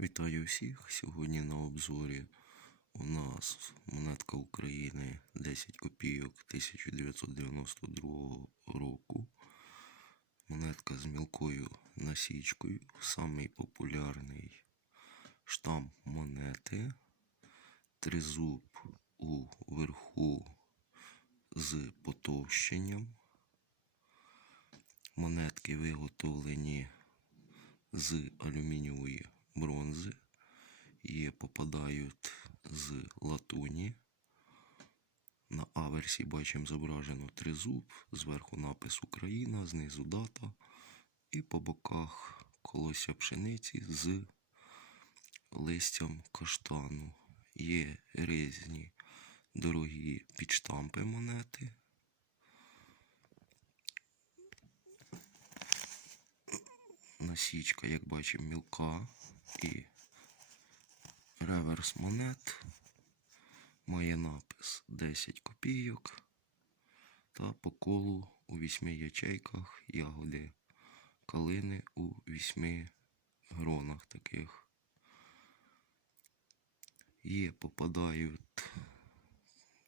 Вітаю всіх! Сьогодні на обзорі у нас монетка України 10 копійок 1992 року. Монетка з мілкою насічкою. Самий популярний штамп монети. Тризуб у верху з потовщенням. Монетки виготовлені з алюмінієвої бронзи і попадають з латуні. На аверсі бачимо зображено тризуб, зверху напис Україна, знизу дата, і по боках колося пшениці з листям каштану. Є різні дорогі підштампи монети. Насічка, як бачимо, мілка і реверс монет має напис 10 копійок та по колу у 8 ячейках ягоди калини у 8 гронах таких. Є попадають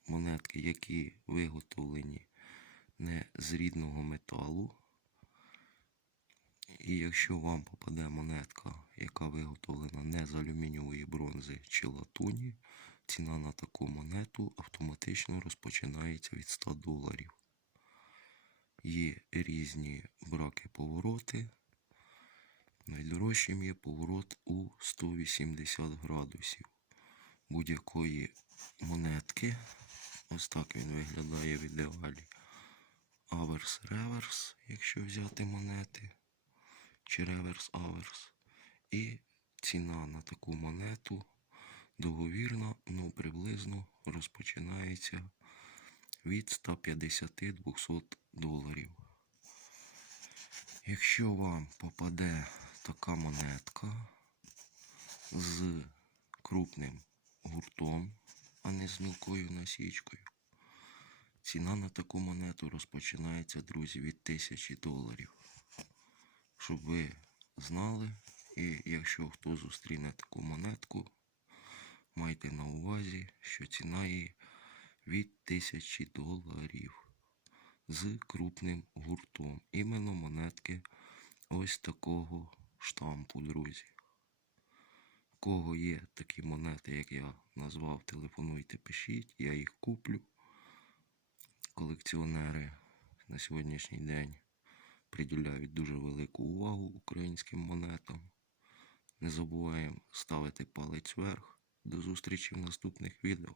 монетки, які виготовлені не з рідного металу. І якщо вам попаде монетка, яка виготовлена не з алюмінієвої бронзи чи латуні, ціна на таку монету автоматично розпочинається від 100 доларів. Є різні браки повороти. Найдорожчим є поворот у 180 градусів будь-якої монетки. Ось так він виглядає в ідеалі. Аверс-реверс, якщо взяти монети чи реверс-аверс. І ціна на таку монету договірна, ну приблизно розпочинається від 150-200 доларів. Якщо вам попаде така монетка з крупним гуртом, а не з мілкою насічкою, ціна на таку монету розпочинається, друзі, від 1000 доларів щоб ви знали, і якщо хто зустріне таку монетку, майте на увазі, що ціна її від 1000 доларів з крупним гуртом. Іменно монетки ось такого штампу, друзі. У кого є такі монети, як я назвав, телефонуйте, пишіть, я їх куплю. Колекціонери на сьогоднішній день приділяють дуже велику увагу українським монетам. Не забуваємо ставити палець вверх. До зустрічі в наступних відео.